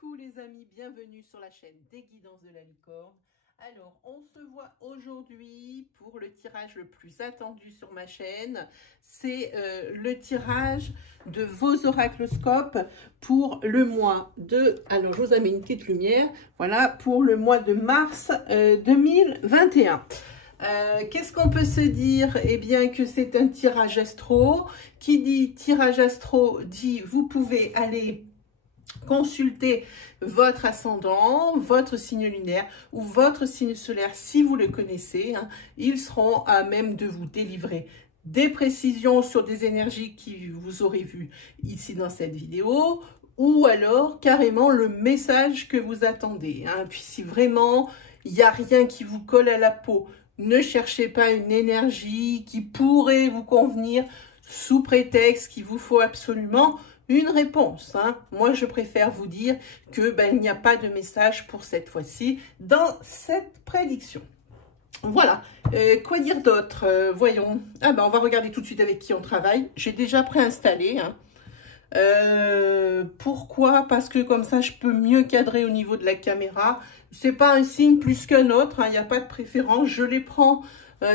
Coucou les amis, bienvenue sur la chaîne des Guidances de la Licorne. Alors, on se voit aujourd'hui pour le tirage le plus attendu sur ma chaîne. C'est le tirage de vos oracloscopes pour le mois de... Alors, je vous ai mis une petite lumière. Voilà, pour le mois de mars 2021. Qu'est-ce qu'on peut se dire? Eh bien que c'est un tirage astro. Qui dit tirage astro dit vous pouvez aller consulter votre ascendant, votre signe lunaire ou votre signe solaire si vous le connaissez. Ils seront à même de vous délivrer des précisions sur des énergies qui vous aurez vues ici dans cette vidéo, ou alors carrément le message que vous attendez. Puis si vraiment il n'y a rien qui vous colle à la peau, ne cherchez pas une énergie qui pourrait vous convenir sous prétexte qu'il vous faut absolument une réponse. Moi, je préfère vous dire que il n'y a pas de message pour cette fois-ci dans cette prédiction. Voilà. Quoi dire d'autre? Voyons. On va regarder tout de suite avec qui on travaille. J'ai déjà préinstallé. Pourquoi? Parce que comme ça, je peux mieux cadrer au niveau de la caméra. C'est pas un signe plus qu'un autre. Il n'y a pas de préférence. Je les prends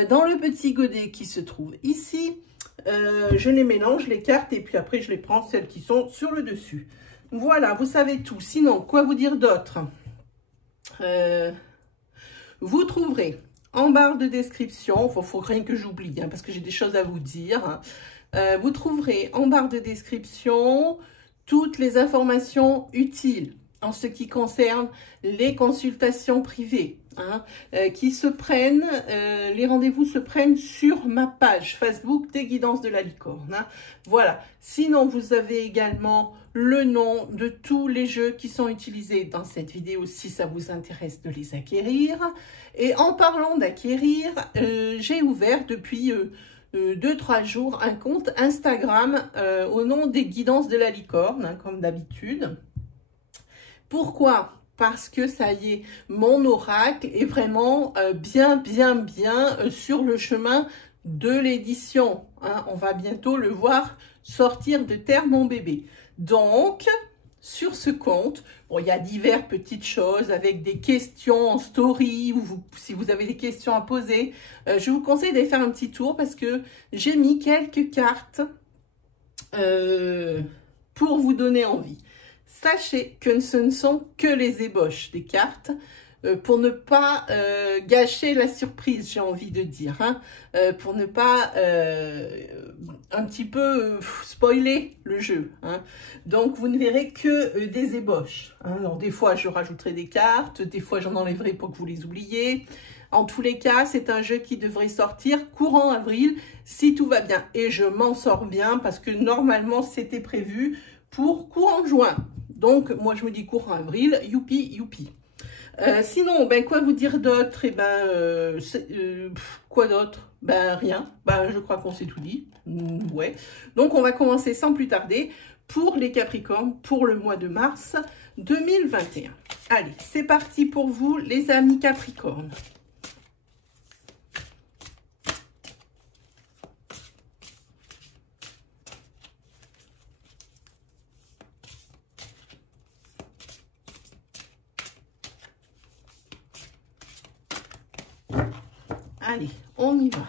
dans le petit godet qui se trouve ici. Je les mélange, les cartes, et puis après je les prends, celles qui sont sur le dessus. Voilà, vous savez tout. Sinon, quoi vous dire d'autre? Vous trouverez en barre de description, il faut rien que j'oublie, parce que j'ai des choses à vous dire. Vous trouverez en barre de description toutes les informations utiles en ce qui concerne les consultations privées. Qui se prennent, les rendez-vous se prennent sur ma page Facebook des Guidances de la Licorne. Voilà. Sinon, vous avez également le nom de tous les jeux qui sont utilisés dans cette vidéo si ça vous intéresse de les acquérir. Et en parlant d'acquérir, j'ai ouvert depuis 2-3 jours un compte Instagram au nom des Guidances de la Licorne, comme d'habitude. Pourquoi? Parce que ça y est, mon oracle est vraiment bien sur le chemin de l'édition. On va bientôt le voir sortir de terre, mon bébé. Donc, sur ce compte, bon, il y a diverses petites choses avec des questions en story, ou si vous avez des questions à poser, je vous conseille d'aller faire un petit tour parce que j'ai mis quelques cartes pour vous donner envie. Sachez que ce ne sont que les ébauches des cartes pour ne pas gâcher la surprise, j'ai envie de dire, pour ne pas un petit peu spoiler le jeu. Donc, vous ne verrez que des ébauches. Alors, des fois, je rajouterai des cartes, des fois, j'en enlèverai pour que vous les oubliez. En tous les cas, c'est un jeu qui devrait sortir courant avril, si tout va bien. Et je m'en sors bien parce que normalement, c'était prévu pour courant juin. Donc, moi, je me dis courant avril, youpi, youpi. Sinon, quoi vous dire d'autre? Quoi d'autre? Rien. Je crois qu'on s'est tout dit. Ouais. Donc, on va commencer sans plus tarder pour les Capricornes pour le mois de mars 2021. Allez, c'est parti pour vous, les amis Capricornes. Allez, on y va.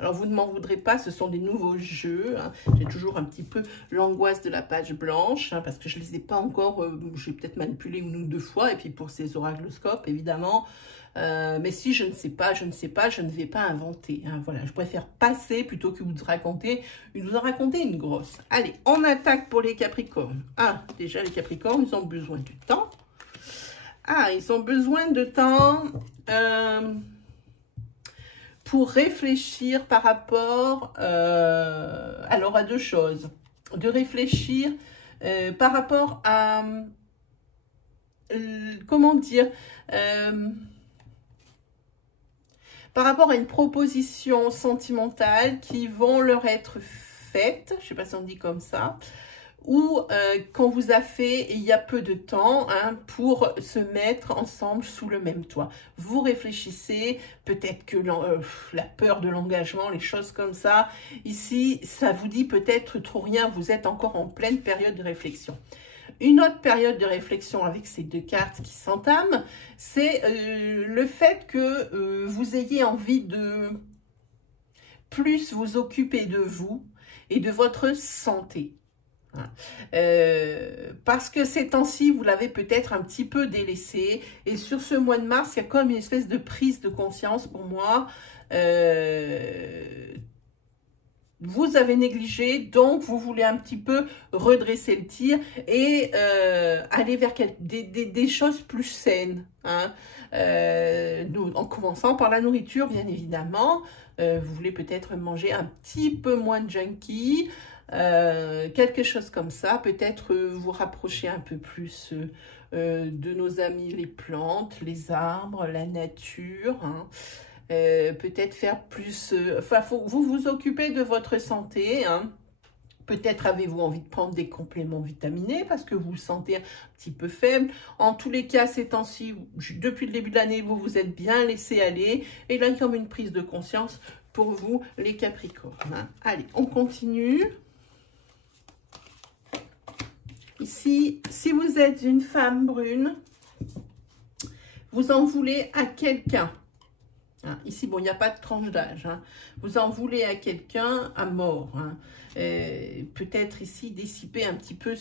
Alors, vous ne m'en voudrez pas, ce sont des nouveaux jeux. J'ai toujours un petit peu l'angoisse de la page blanche, parce que je ne les ai pas encore, j'ai peut-être manipulé une ou deux fois, et puis pour ces oracloscopes, évidemment. Mais si je ne sais pas, je ne vais pas inventer. Voilà, je préfère passer plutôt que vous raconter une grosse. Allez, on attaque pour les Capricornes. Déjà, les Capricornes, ils ont besoin du temps. Ils ont besoin de temps... pour réfléchir par rapport alors à deux choses. De réfléchir par rapport à comment dire par rapport à une proposition sentimentale qui vont leur être faites, je ne sais pas si on dit comme ça, ou qu'on vous a fait il y a peu de temps pour se mettre ensemble sous le même toit. Vous réfléchissez, peut-être que la peur de l'engagement, les choses comme ça, ici, ça vous dit peut-être trop rien, vous êtes encore en pleine période de réflexion. Une autre période de réflexion avec ces deux cartes qui s'entament, c'est le fait que vous ayez envie de plus vous occuper de vous et de votre santé. Parce que ces temps-ci, vous l'avez peut-être un petit peu délaissé. Et sur ce mois de mars, il y a comme une espèce de prise de conscience pour moi. Vous avez négligé, donc vous voulez un petit peu redresser le tir et aller vers des choses plus saines. Hein. En commençant par la nourriture, bien évidemment. Vous voulez peut-être manger un petit peu moins de junkie, quelque chose comme ça. Peut-être vous rapprocher un peu plus de nos amis les plantes, les arbres, la nature. Hein. Peut-être faire plus... Enfin, vous vous occupez de votre santé. Hein. Peut-être avez-vous envie de prendre des compléments vitaminés parce que vous vous sentez un petit peu faible. En tous les cas, ces temps-ci, depuis le début de l'année, vous vous êtes bien laissé aller. Et là, il y a comme une prise de conscience pour vous, les Capricornes. Hein. Allez, on continue. Ici, si vous êtes une femme brune, vous en voulez à quelqu'un. Hein, ici, bon, il n'y a pas de tranche d'âge. Hein. Vous en voulez à quelqu'un à mort. Hein. Peut-être ici dissiper un petit peu,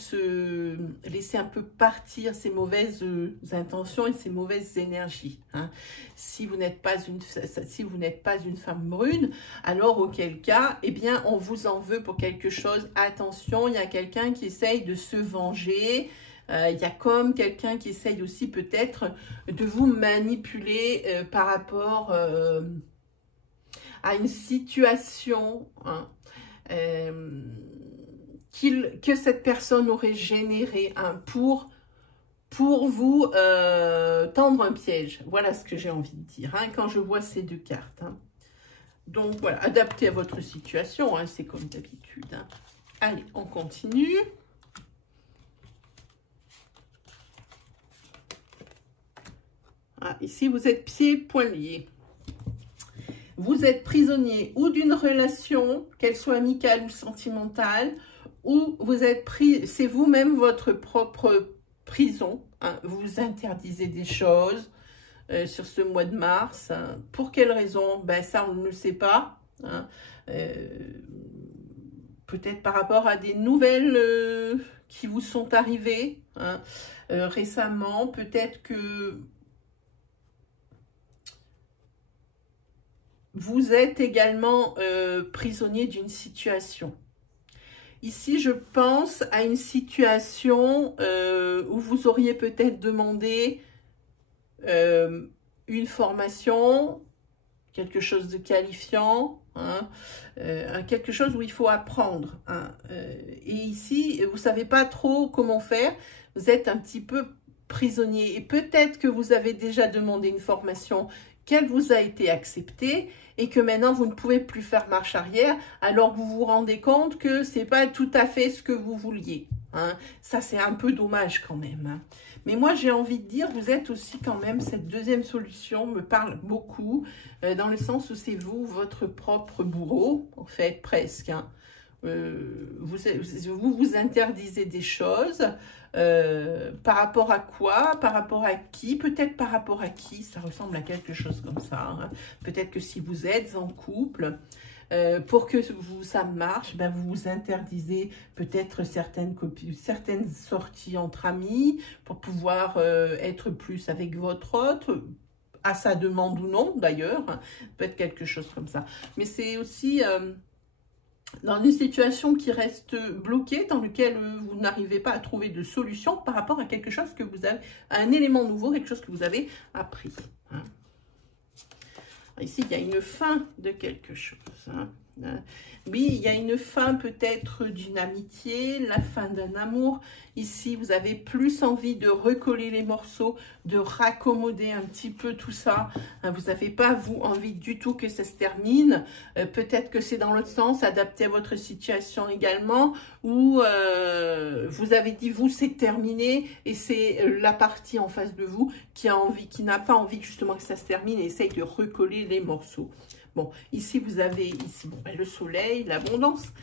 laisser un peu partir ces mauvaises intentions et ces mauvaises énergies. Hein. Si vous n'êtes pas une femme brune, alors auquel cas, eh bien, on vous en veut pour quelque chose. Attention, il y a quelqu'un qui essaye de se venger. Il y a comme quelqu'un qui essaye aussi peut-être de vous manipuler par rapport à une situation hein, que cette personne aurait générée hein, pour vous tendre un piège. Voilà ce que j'ai envie de dire hein, quand je vois ces deux cartes. Hein. Donc voilà, adaptez à votre situation, hein, c'est comme d'habitude. Hein. Allez, on continue. Ah, ici, vous êtes pieds, poings liés. Vous êtes prisonnier ou d'une relation, qu'elle soit amicale ou sentimentale, ou vous êtes pris, c'est vous-même votre propre prison. Hein. Vous vous interdisez des choses sur ce mois de mars. Hein. Pour quelle raison? Ben, ça, on ne le sait pas. Hein. Peut-être par rapport à des nouvelles qui vous sont arrivées hein, récemment. Peut-être que vous êtes également prisonnier d'une situation. Ici, je pense à une situation où vous auriez peut-être demandé une formation, quelque chose de qualifiant, hein, quelque chose où il faut apprendre. Hein, et ici, vous ne savez pas trop comment faire, vous êtes un petit peu prisonnier. Et peut-être que vous avez déjà demandé une formation qu'elle vous a été acceptée et que maintenant vous ne pouvez plus faire marche arrière alors que vous vous rendez compte que ce n'est pas tout à fait ce que vous vouliez. Hein. Ça, c'est un peu dommage quand même. Hein. Mais moi, j'ai envie de dire, vous êtes aussi quand même, cette deuxième solution me parle beaucoup, dans le sens où c'est vous, votre propre bourreau, en fait, presque. Hein. Vous interdisez des choses. Par rapport à quoi? Par rapport à qui? Peut-être par rapport à qui? Ça ressemble à quelque chose comme ça. Hein. Peut-être que si vous êtes en couple, pour que ça marche, ben vous vous interdisez peut-être certaines sorties entre amis pour pouvoir être plus avec votre autre, à sa demande ou non d'ailleurs. Hein. Peut-être quelque chose comme ça. Mais c'est aussi... dans une situation qui reste bloquée, dans laquelle vous n'arrivez pas à trouver de solution par rapport à quelque chose que vous avez, à un élément nouveau, quelque chose que vous avez appris. Hein. Ici, il y a une fin de quelque chose. Hein. Oui, il y a une fin peut-être d'une amitié, la fin d'un amour. Ici, vous avez plus envie de recoller les morceaux, de raccommoder un petit peu tout ça. Vous n'avez pas, vous, envie du tout que ça se termine. Peut-être que c'est dans l'autre sens, adapté à votre situation également, où vous avez dit, vous, c'est terminé, et c'est la partie en face de vous qui a envie, qui n'a pas envie justement que ça se termine et essaye de recoller les morceaux. Bon, ici, vous avez ici, bon, ben, le soleil, l'abondance.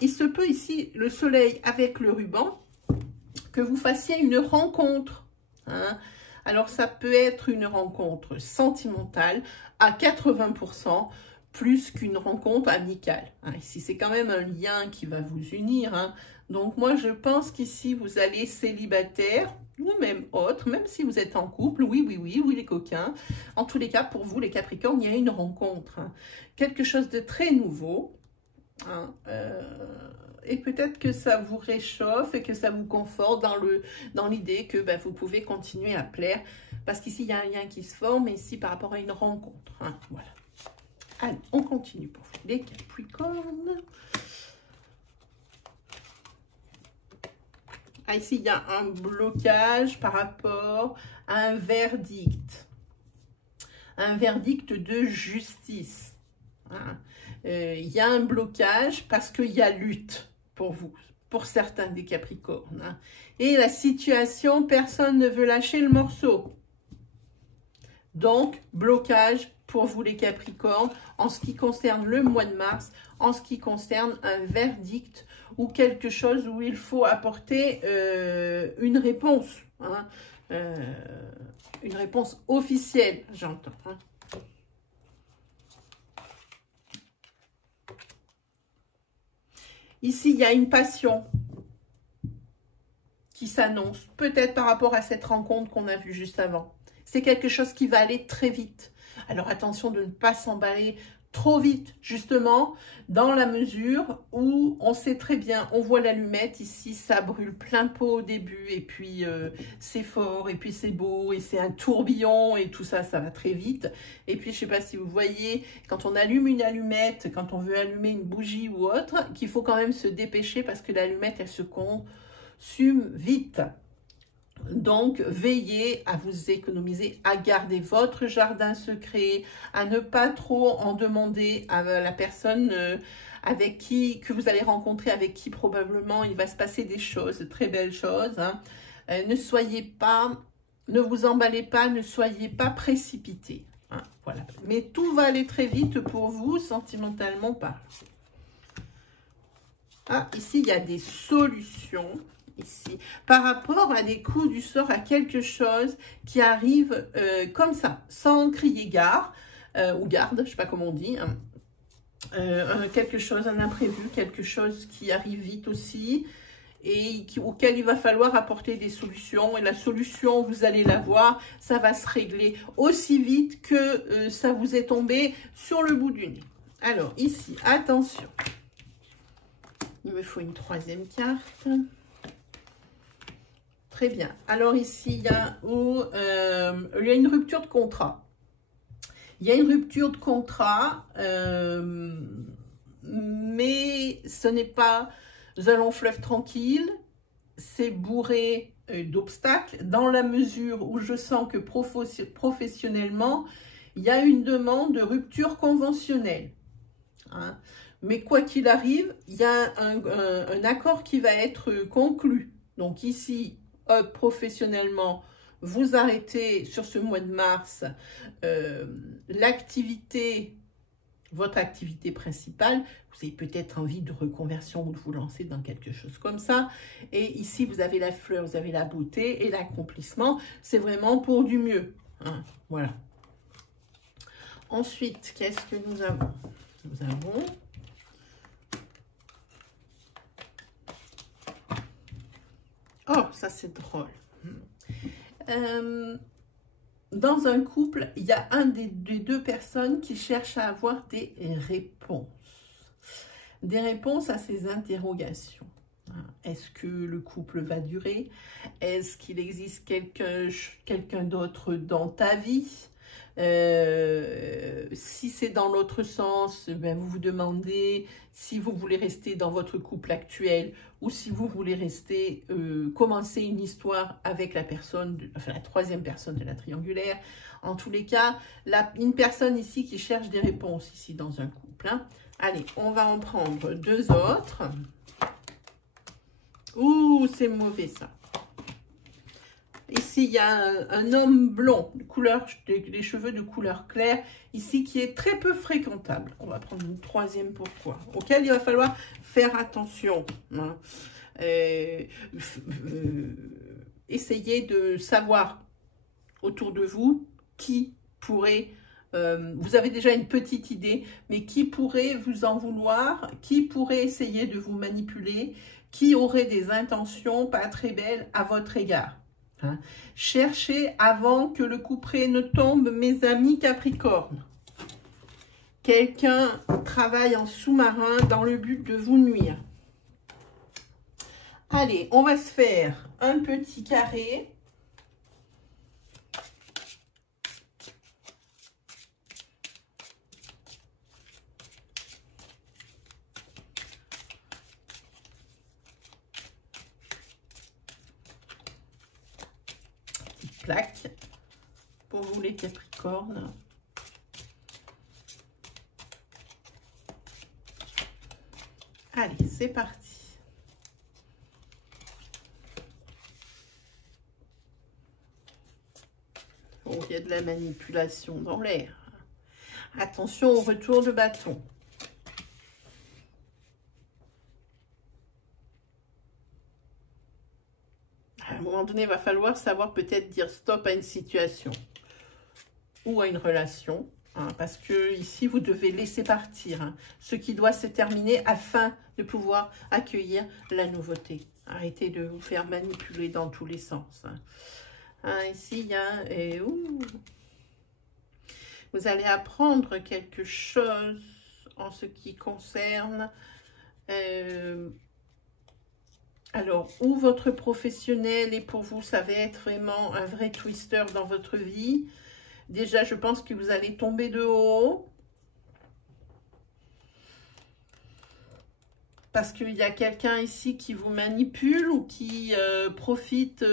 Il se peut ici, le soleil avec le ruban. que vous fassiez une rencontre. Hein. Alors, ça peut être une rencontre sentimentale à 80%, plus qu'une rencontre amicale. Hein. Ici, c'est quand même un lien qui va vous unir. Hein. Donc, moi, je pense qu'ici, vous allez célibataire, ou même autre, même si vous êtes en couple, oui, les coquins. En tous les cas, pour vous, les Capricornes, il y a une rencontre. Hein. Quelque chose de très nouveau. Hein, et peut-être que ça vous réchauffe et que ça vous conforte dans l'idée que vous pouvez continuer à plaire. Parce qu'ici, il y a un lien qui se forme, ici, par rapport à une rencontre. Hein, voilà. Allez, on continue pour les Capricornes. Ah, ici, il y a un blocage par rapport à un verdict. Un verdict de justice. Hein. Il y a un blocage parce qu'il y a lutte pour vous, pour certains des Capricornes. Hein. Et la situation, personne ne veut lâcher le morceau. Donc, blocage pour vous les Capricornes en ce qui concerne le mois de mars, en ce qui concerne un verdict ou quelque chose où il faut apporter une réponse. Hein. Une réponse officielle, j'entends. Hein. Ici, il y a une passion qui s'annonce, peut-être par rapport à cette rencontre qu'on a vue juste avant. C'est quelque chose qui va aller très vite. Alors, attention de ne pas s'emballer trop vite, justement, dans la mesure où on sait très bien, on voit l'allumette, ici, ça brûle plein pot au début, et puis c'est fort, et puis c'est beau, et c'est un tourbillon, et tout ça, ça va très vite. Et puis, je ne sais pas si vous voyez, quand on allume une allumette, quand on veut allumer une bougie ou autre, qu'il faut quand même se dépêcher parce que l'allumette, elle se consume vite. Donc, veillez à vous économiser, à garder votre jardin secret, à ne pas trop en demander à la personne avec qui, que vous allez rencontrer, avec qui probablement il va se passer des choses, de très belles choses. Hein. Ne vous emballez pas, ne soyez pas précipités. Hein, voilà. Mais tout va aller très vite pour vous, sentimentalement parlant. Ah, ici, il y a des solutions. Ici, par rapport à des coups du sort, à quelque chose qui arrive comme ça, sans crier gare, ou garde, je ne sais pas comment on dit, hein. Quelque chose, un imprévu, quelque chose qui arrive vite aussi, et auquel il va falloir apporter des solutions, et la solution, vous allez la voir, ça va se régler aussi vite que ça vous est tombé sur le bout du nez. Alors, ici, attention, il me faut une troisième carte. Très bien. Alors ici, il y a une rupture de contrat. Il y a une rupture de contrat, mais ce n'est pas un long fleuve tranquille. C'est bourré d'obstacles dans la mesure où je sens que professionnellement, il y a une demande de rupture conventionnelle. Hein. Mais quoi qu'il arrive, il y a un accord qui va être conclu. Donc ici, professionnellement, vous arrêtez sur ce mois de mars votre activité principale. Vous avez peut-être envie de reconversion ou de vous lancer dans quelque chose comme ça. Et ici, vous avez la fleur, vous avez la beauté et l'accomplissement. C'est vraiment pour du mieux. Hein, voilà. Ensuite, qu'est-ce que nous avons? Nous avons... Oh, ça c'est drôle. Dans un couple, il y a un des deux personnes qui cherche à avoir des réponses. Des réponses à ces interrogations. Est-ce que le couple va durer? Est-ce qu'il existe quelqu'un d'autre dans ta vie? Si c'est dans l'autre sens, ben vous vous demandez si vous voulez rester dans votre couple actuel ou si vous voulez rester, commencer une histoire avec la personne, enfin la troisième personne de la triangulaire. En tous les cas, une personne ici qui cherche des réponses ici dans un couple. Hein. Allez, on va en prendre deux autres. Ouh, c'est mauvais ça. Ici, il y a un homme blond, des cheveux de couleur claire, ici, qui est très peu fréquentable. On va prendre une troisième pourquoi, auquel il va falloir faire attention. Hein. essayez de savoir autour de vous qui pourrait, vous avez déjà une petite idée, mais qui pourrait vous en vouloir, qui pourrait essayer de vous manipuler, qui aurait des intentions pas très belles à votre égard. Hein. Cherchez avant que le couperet ne tombe, mes amis Capricorne. Quelqu'un travaille en sous-marin dans le but de vous nuire. Allez, on va se faire un petit carré. Petite plaque pour vous les Capricornes. Allez, c'est parti. Oh, il y a de la manipulation dans l'air. Attention au retour de bâton. À un moment donné, il va falloir savoir peut-être dire stop à une situation ou à une relation. Hein, parce que ici, vous devez laisser partir ce qui doit se terminer afin de pouvoir accueillir la nouveauté. Arrêtez de vous faire manipuler dans tous les sens. Ici, il y a... vous allez apprendre quelque chose en ce qui concerne... alors, ou votre professionnel, et pour vous, ça va être vraiment un vrai twister dans votre vie. Déjà, je pense que vous allez tomber de haut. Parce qu'il y a quelqu'un ici qui vous manipule ou qui profite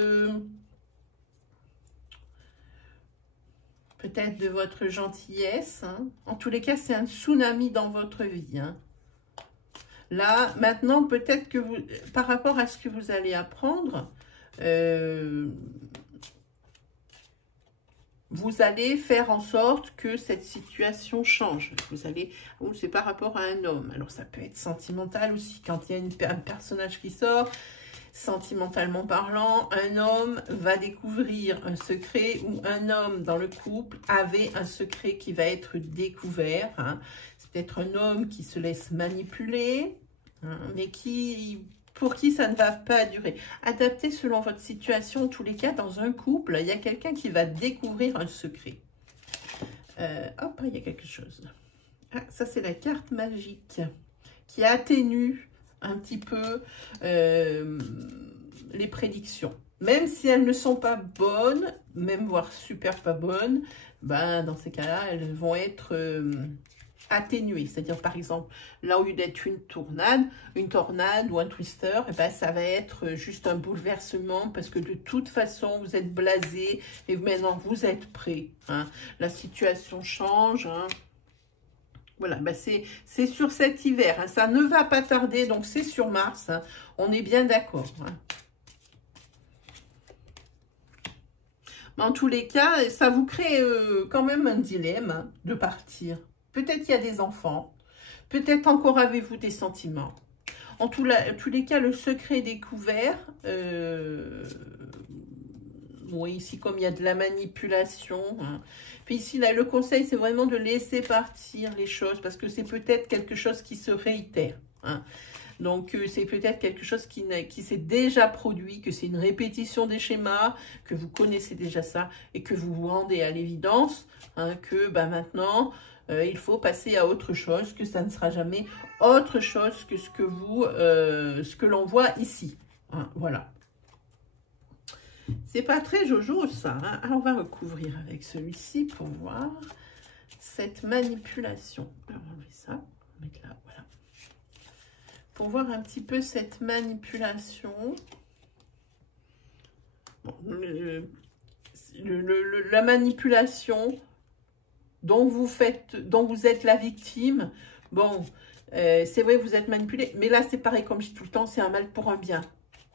peut-être de votre gentillesse. Hein. En tous les cas, c'est un tsunami dans votre vie. Hein. Là, maintenant, peut-être que vous, par rapport à ce que vous allez apprendre, vous allez faire en sorte que cette situation change. Vous allez, ou c'est par rapport à un homme. Alors, ça peut être sentimental aussi. Quand il y a un personnage qui sort, sentimentalement parlant, un homme va découvrir un secret ou un homme dans le couple avait un secret qui va être découvert. Hein. C'est peut-être un homme qui se laisse manipuler, hein, mais pour qui ça ne va pas durer. Adaptez selon votre situation. En tous les cas, dans un couple, il y a quelqu'un qui va découvrir un secret. Hop, il y a quelque chose. Ah, ça, c'est la carte magique qui atténue un petit peu les prédictions. Même si elles ne sont pas bonnes, même voire super pas bonnes, ben, dans ces cas-là, elles vont être atténuées. C'est-à-dire, par exemple, là, au lieu d'être une tornade ou un twister, eh ben, ça va être juste un bouleversement parce que de toute façon, vous êtes blasé et maintenant, vous êtes prêt. Hein. La situation change. Hein. Voilà, ben c'est sur cet hiver. Hein. Ça ne va pas tarder, donc c'est sur Mars. Hein. On est bien d'accord. Hein. Mais en tous les cas, ça vous crée quand même un dilemme hein, de partir. Peut-être qu'il y a des enfants. Peut-être encore avez-vous des sentiments. En tous les cas, le secret découvert. Bon, ici, comme il y a de la manipulation. Hein. Puis ici, là, le conseil, c'est vraiment de laisser partir les choses. Parce que c'est peut-être quelque chose qui se réitère. Hein. Donc, c'est peut-être quelque chose qui s'est déjà produit, que c'est une répétition des schémas, que vous connaissez déjà ça et que vous vous rendez à l'évidence hein, que bah, maintenant, il faut passer à autre chose, que ça ne sera jamais autre chose que ce que l'on voit ici. Hein, voilà. C'est pas très jojo, ça. Hein. Alors, on va recouvrir avec celui-ci pour voir cette manipulation. Alors, on va enlever ça. On va mettre là, voilà. Pour voir un petit peu cette manipulation. Bon, la manipulation dont vous êtes la victime, bon, c'est vrai, vous êtes manipulé, mais là, c'est pareil, comme je dis tout le temps, c'est un mal pour un bien.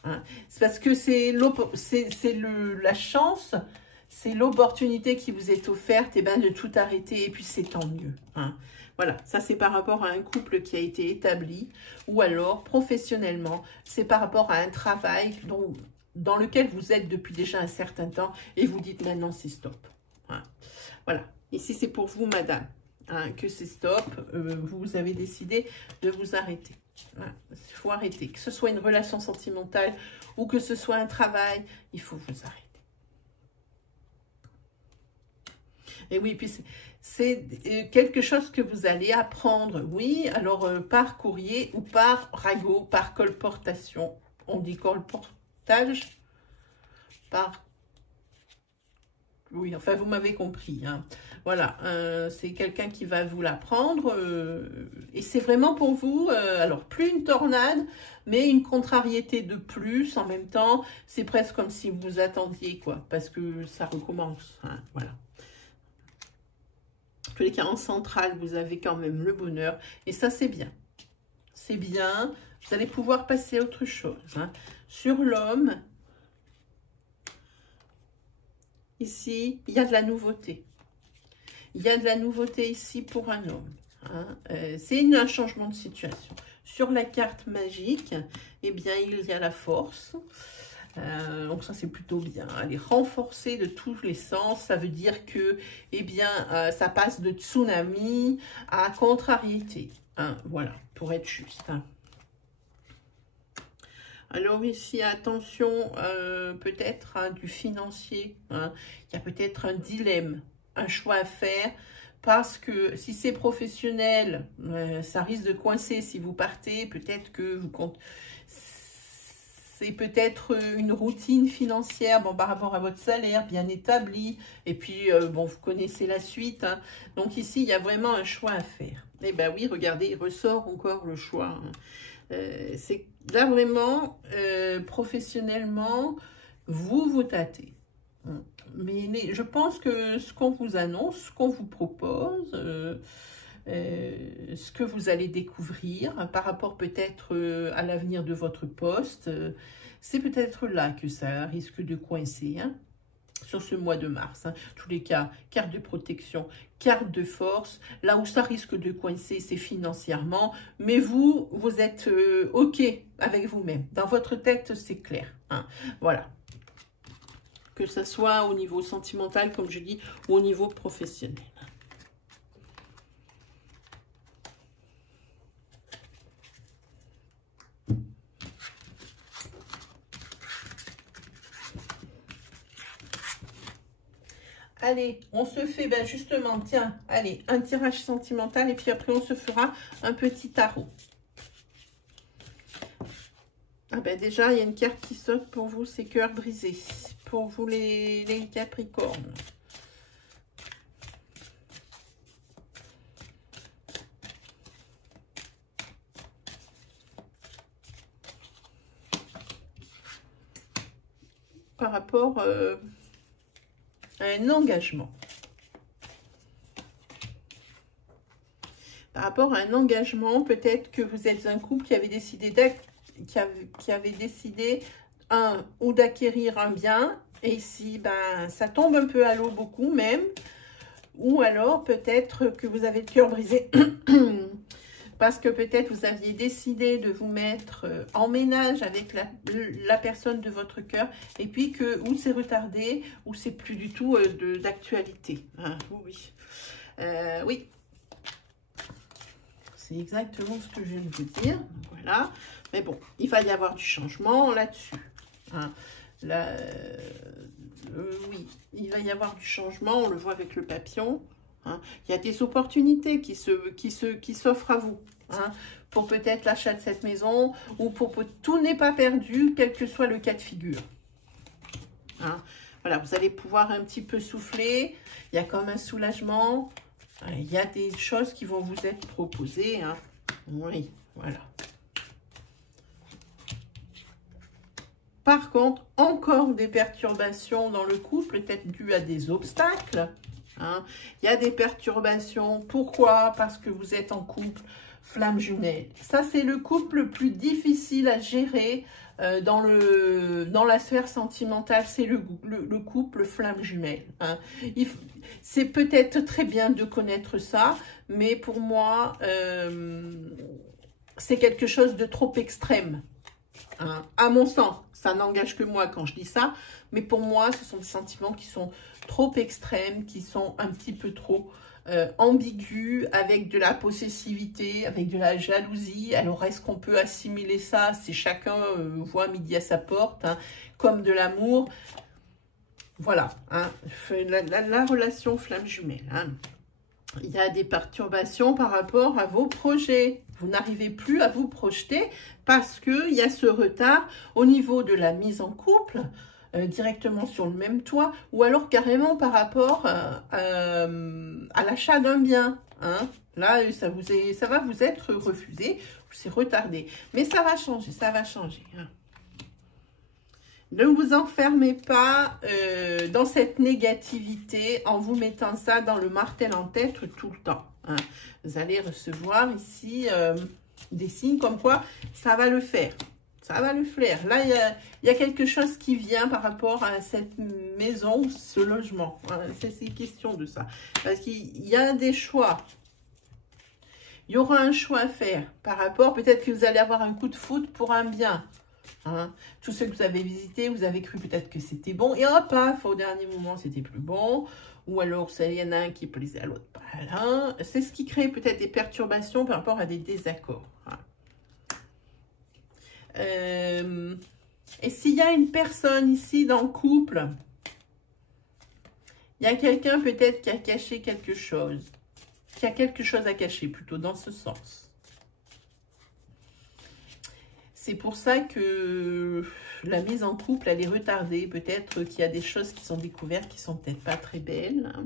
Hein. C'est parce que c'est la chance, c'est l'opportunité qui vous est offerte, et ben de tout arrêter, et puis c'est tant mieux. Hein. Voilà, ça c'est par rapport à un couple qui a été établi, ou alors professionnellement, c'est par rapport à un travail dans lequel vous êtes depuis déjà un certain temps et vous dites maintenant c'est stop. Hein. Voilà, ici c'est pour vous madame, hein, que c'est stop, vous avez décidé de vous arrêter. Voilà. Il faut arrêter, que ce soit une relation sentimentale ou que ce soit un travail, il faut vous arrêter. Et oui, puis c'est quelque chose que vous allez apprendre, oui, alors par courrier ou par ragot, par colportation. On dit colportage, par... Oui, enfin, vous m'avez compris. Hein. Voilà, c'est quelqu'un qui va vous l'apprendre. Et c'est vraiment pour vous, alors plus une tornade, mais une contrariété de plus. En même temps, c'est presque comme si vous attendiez, quoi, parce que ça recommence. Hein, voilà. Tous les cas, en centrale, vous avez quand même le bonheur. Et ça, c'est bien. C'est bien. Vous allez pouvoir passer à autre chose. Hein. Sur l'homme, ici, il y a de la nouveauté. Il y a de la nouveauté ici pour un homme. Hein. C'est un changement de situation. Sur la carte magique, eh bien, il y a la force. Donc ça c'est plutôt bien. Elle est renforcée de tous les sens. Ça veut dire que, eh bien, ça passe de tsunami à contrariété. Hein, voilà, pour être juste. Hein. Alors ici, attention, peut-être hein, du financier. Hein. Il y a peut-être un dilemme, un choix à faire. Parce que si c'est professionnel, ça risque de coincer si vous partez. Peut-être que vous comptez... C'est peut-être une routine financière bon, par rapport à votre salaire bien établi. Et puis, bon, vous connaissez la suite. Hein. Donc ici, il y a vraiment un choix à faire. Eh bien oui, regardez, il ressort encore le choix. Hein. C'est là vraiment, professionnellement, vous tâtez. Mais je pense que ce qu'on vous annonce, ce qu'on vous propose... ce que vous allez découvrir par rapport peut-être à l'avenir de votre poste, c'est peut-être là que ça risque de coincer, hein, sur ce mois de mars. Hein. Tous les cas, carte de protection, carte de force, là où ça risque de coincer, c'est financièrement, mais vous êtes OK avec vous-même. Dans votre tête, c'est clair. Hein. Voilà. Que ce soit au niveau sentimental, comme je dis, ou au niveau professionnel. Allez, on se fait, ben justement, tiens, allez, un tirage sentimental et puis après on se fera un petit tarot. Ah ben déjà, il y a une carte qui saute pour vous, c'est cœur brisé. Pour vous les Capricornes. Par rapport... un engagement. Par rapport à un engagement, peut-être que vous êtes un couple qui avait décidé ou d'acquérir un bien, et ici, ben, ça tombe un peu à l'eau beaucoup même, ou alors peut-être que vous avez le cœur brisé parce que peut-être vous aviez décidé de vous mettre en ménage avec la personne de votre cœur, et puis que ou c'est retardé, ou c'est plus du tout d'actualité. Hein, oui. Oui. C'est exactement ce que je viens de vous dire. Voilà. Mais bon, il va y avoir du changement là-dessus. Hein. Oui, il va y avoir du changement, on le voit avec le papillon. Hein. Il y a des opportunités qui s'offrent à vous. Hein, pour peut-être l'achat de cette maison, ou pour tout n'est pas perdu, quel que soit le cas de figure. Hein. Voilà, vous allez pouvoir un petit peu souffler. Il y a comme un soulagement. Il y a des choses qui vont vous être proposées. Hein. Oui, voilà. Par contre, encore des perturbations dans le couple, peut-être dues à des obstacles. Hein. Il y a des perturbations. Pourquoi? Parce que vous êtes en couple flamme jumelle. Ça, c'est le couple le plus difficile à gérer dans la sphère sentimentale. C'est le couple flamme jumelle. Hein. C'est peut-être très bien de connaître ça, mais pour moi, c'est quelque chose de trop extrême. Hein. À mon sens, ça n'engage que moi quand je dis ça, mais pour moi, ce sont des sentiments qui sont trop extrêmes, qui sont un petit peu trop ambigu, avec de la possessivité, avec de la jalousie. Alors, est-ce qu'on peut assimiler ça? C'est chacun voit midi à sa porte, hein, comme de l'amour. Voilà, hein, la relation flamme jumelle. Hein. Il y a des perturbations par rapport à vos projets. Vous n'arrivez plus à vous projeter parce qu'il y a ce retard au niveau de la mise en couple, directement sur le même toit, ou alors carrément par rapport à l'achat d'un bien. Hein. Là, ça va vous être refusé, c'est retardé. Mais ça va changer, ça va changer. Hein. Ne vous enfermez pas dans cette négativité en vous mettant ça dans le martel en tête tout le temps. Hein. Vous allez recevoir ici des signes comme quoi ça va le faire. Ça va le faire. Là, il y a quelque chose qui vient par rapport à cette maison, ce logement. Hein. C'est question de ça. Parce qu'il y a des choix. Il y aura un choix à faire par rapport, peut-être que vous allez avoir un coup de foudre pour un bien. Hein. Tous ceux que vous avez visités, vous avez cru peut-être que c'était bon. Et hop, paf, au dernier moment, c'était plus bon. Ou alors, il y en a un qui plaisait à l'autre. Voilà. C'est ce qui crée peut-être des perturbations par rapport à des désaccords. Hein. Et s'il y a une personne ici dans le couple, il y a quelqu'un peut-être qui a caché quelque chose. Qui a quelque chose à cacher, plutôt dans ce sens. C'est pour ça que la mise en couple, elle est retardée. Peut-être qu'il y a des choses qui sont découvertes qui sont peut-être pas très belles. Hein.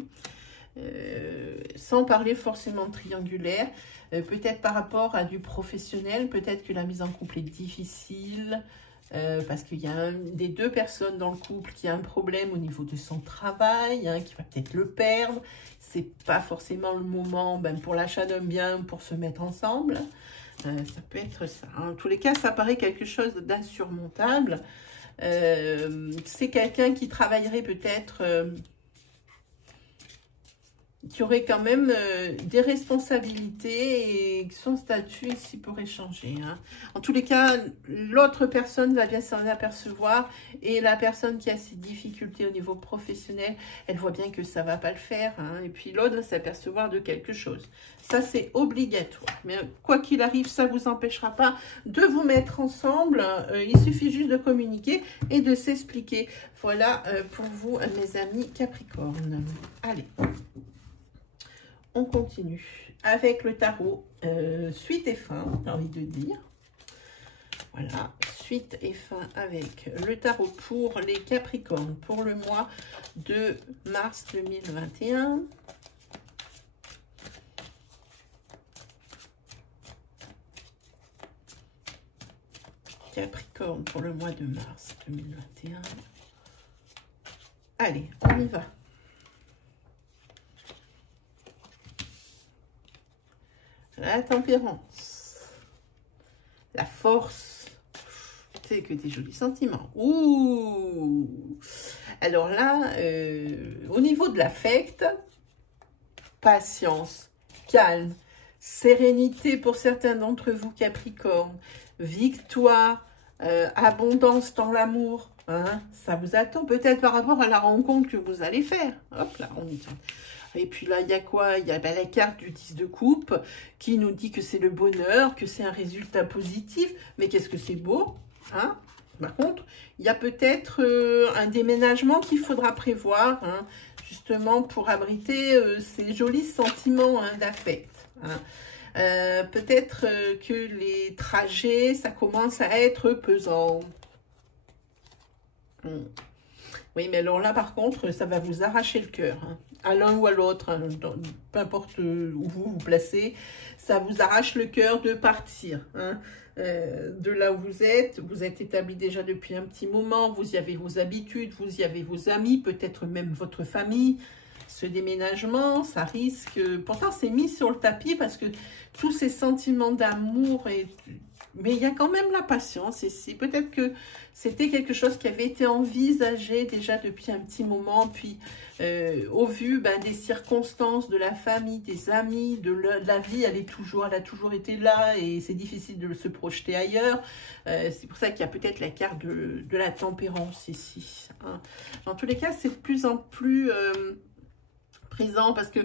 Sans parler forcément triangulaire. Peut-être par rapport à du professionnel. Peut-être que la mise en couple est difficile. Parce qu'il y a des deux personnes dans le couple qui a un problème au niveau de son travail, hein, qui va peut-être le perdre. C'est pas forcément le moment pour l'achat d'un bien, pour se mettre ensemble. Ça peut être ça. En tous les cas, ça paraît quelque chose d'insurmontable. C'est quelqu'un qui travaillerait peut-être, qui aurait quand même des responsabilités et son statut ici pourrait changer. Hein. En tous les cas, l'autre personne va bien s'en apercevoir et la personne qui a ces difficultés au niveau professionnel, elle voit bien que ça ne va pas le faire. Hein. Et puis l'autre va s'apercevoir de quelque chose. Ça, c'est obligatoire. Mais quoi qu'il arrive, ça ne vous empêchera pas de vous mettre ensemble. Il suffit juste de communiquer et de s'expliquer. Voilà pour vous, mes amis Capricorne. Allez. On continue avec le tarot suite et fin, j'ai envie de dire. Voilà, suite et fin avec le tarot pour les Capricornes pour le mois de mars 2021. Capricorne pour le mois de mars 2021. Allez, on y va. La tempérance, la force, c'est que des jolis sentiments. Ouh! Alors là, au niveau de l'affect, patience, calme, sérénité pour certains d'entre vous, Capricorne, victoire, abondance dans l'amour. Hein, ça vous attend peut-être par rapport à la rencontre que vous allez faire. Hop là, on y tient. Et puis là, il y a quoi? Il y a la carte du 10 de coupe qui nous dit que c'est le bonheur, que c'est un résultat positif. Mais qu'est-ce que c'est beau, hein? Par contre, il y a peut-être un déménagement qu'il faudra prévoir, hein, justement pour abriter ces jolis sentiments, hein, d'affect. Hein. Peut-être que les trajets, ça commence à être pesant. Oui, mais alors là, par contre, ça va vous arracher le cœur, hein, à l'un ou à l'autre, hein, peu importe où vous vous placez, ça vous arrache le cœur de partir, hein, de là où vous êtes établi déjà depuis un petit moment, vous y avez vos habitudes, vous y avez vos amis, peut-être même votre famille, ce déménagement, ça risque... Pourtant, c'est mis sur le tapis parce que tous ces sentiments d'amour et... Mais il y a quand même la patience ici. Peut-être que c'était quelque chose qui avait été envisagé déjà depuis un petit moment. Puis, au vu des circonstances, de la famille, des amis, de la vie, elle a toujours été là et c'est difficile de se projeter ailleurs. C'est pour ça qu'il y a peut-être la carte de la tempérance ici. Hein. Dans tous les cas, c'est de plus en plus présent parce que...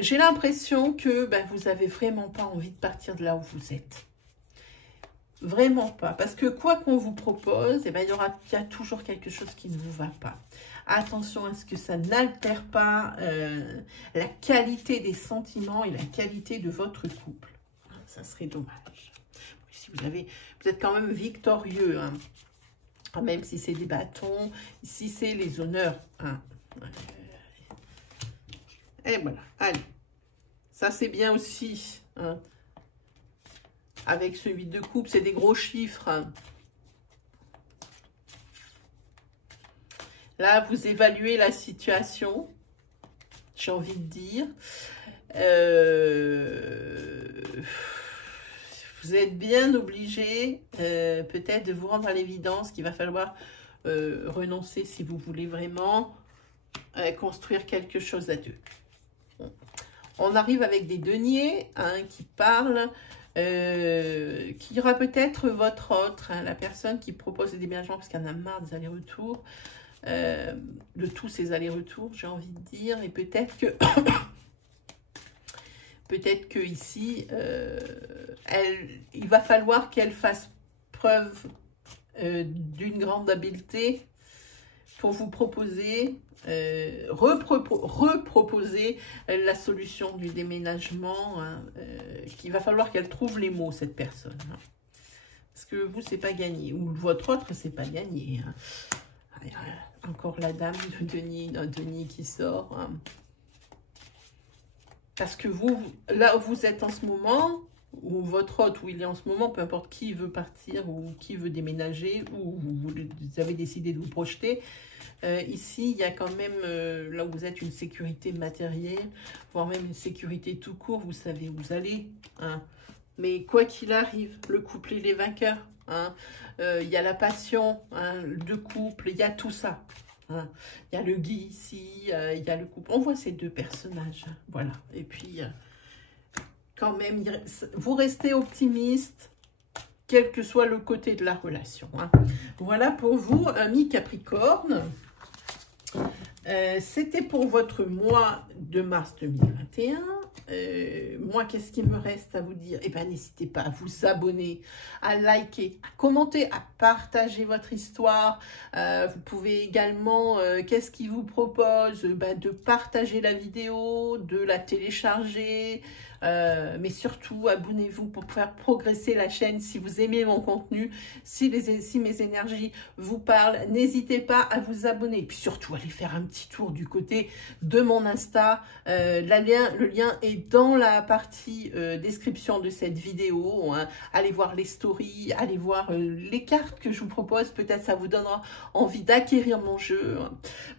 j'ai l'impression que vous avez vraiment pas envie de partir de là où vous êtes. Vraiment pas. Parce que quoi qu'on vous propose, il y a toujours quelque chose qui ne vous va pas. Attention à ce que ça n'altère pas la qualité des sentiments et la qualité de votre couple. Ça serait dommage. Si vous êtes quand même victorieux, hein. Même si c'est des bâtons, si c'est les honneurs, hein. Et voilà, allez. Ça, c'est bien aussi. Hein. Avec ce 8 de coupe, c'est des gros chiffres. Hein. Là, vous évaluez la situation. J'ai envie de dire. Vous êtes bien obligé, peut-être, de vous rendre à l'évidence qu'il va falloir renoncer si vous voulez vraiment construire quelque chose à deux. On arrive avec des deniers qui parlent, qui y aura peut-être votre autre, la personne qui propose des déménagements parce qu'elle en a marre des allers-retours, de tous ces allers-retours, j'ai envie de dire, et peut-être que ici, il va falloir qu'elle fasse preuve d'une grande habileté pour vous proposer, reproposer la solution du déménagement, hein, qu'il va falloir qu'elle trouve les mots, cette personne. Hein. Parce que vous, c'est pas gagné. Ou votre autre, c'est pas gagné. Hein. Encore la dame de Denis, d'un Denis qui sort. Hein. Parce que vous, là où vous êtes en ce moment, ou votre hôte où il est en ce moment, peu importe qui veut partir ou qui veut déménager, ou vous avez décidé de vous projeter, ici, il y a quand même, là où vous êtes, une sécurité matérielle, voire même une sécurité tout court, vous savez où vous allez. Hein. Mais quoi qu'il arrive, le couple, il est vainqueur. Hein. Il y a la passion de couple, il y a tout ça. Hein. Il y a le Guy ici, il y a le couple. On voit ces deux personnages. Hein. Voilà. Et puis, quand même, vous restez optimiste, quel que soit le côté de la relation. Hein. Voilà pour vous, amis Capricorne. C'était pour votre mois de mars 2021. Moi, qu'est-ce qu'il me reste à vous dire? Eh bien, n'hésitez pas à vous abonner, à liker, à commenter, à partager votre histoire. Vous pouvez également, qu'est-ce qu'il vous propose? De partager la vidéo, de la télécharger. Mais surtout, abonnez-vous pour pouvoir progresser la chaîne si vous aimez mon contenu, si mes énergies vous parlent, n'hésitez pas à vous abonner. Et puis surtout, allez faire un petit tour du côté de mon Insta. Le lien est dans la partie description de cette vidéo. Hein. Allez voir les stories, allez voir les cartes que je vous propose. Peut-être ça vous donnera envie d'acquérir mon jeu.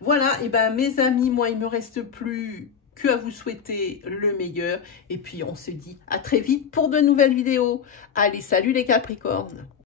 Voilà, et mes amis, moi, il me reste plus à vous souhaiter le meilleur. Et puis, on se dit à très vite pour de nouvelles vidéos. Allez, salut les Capricornes!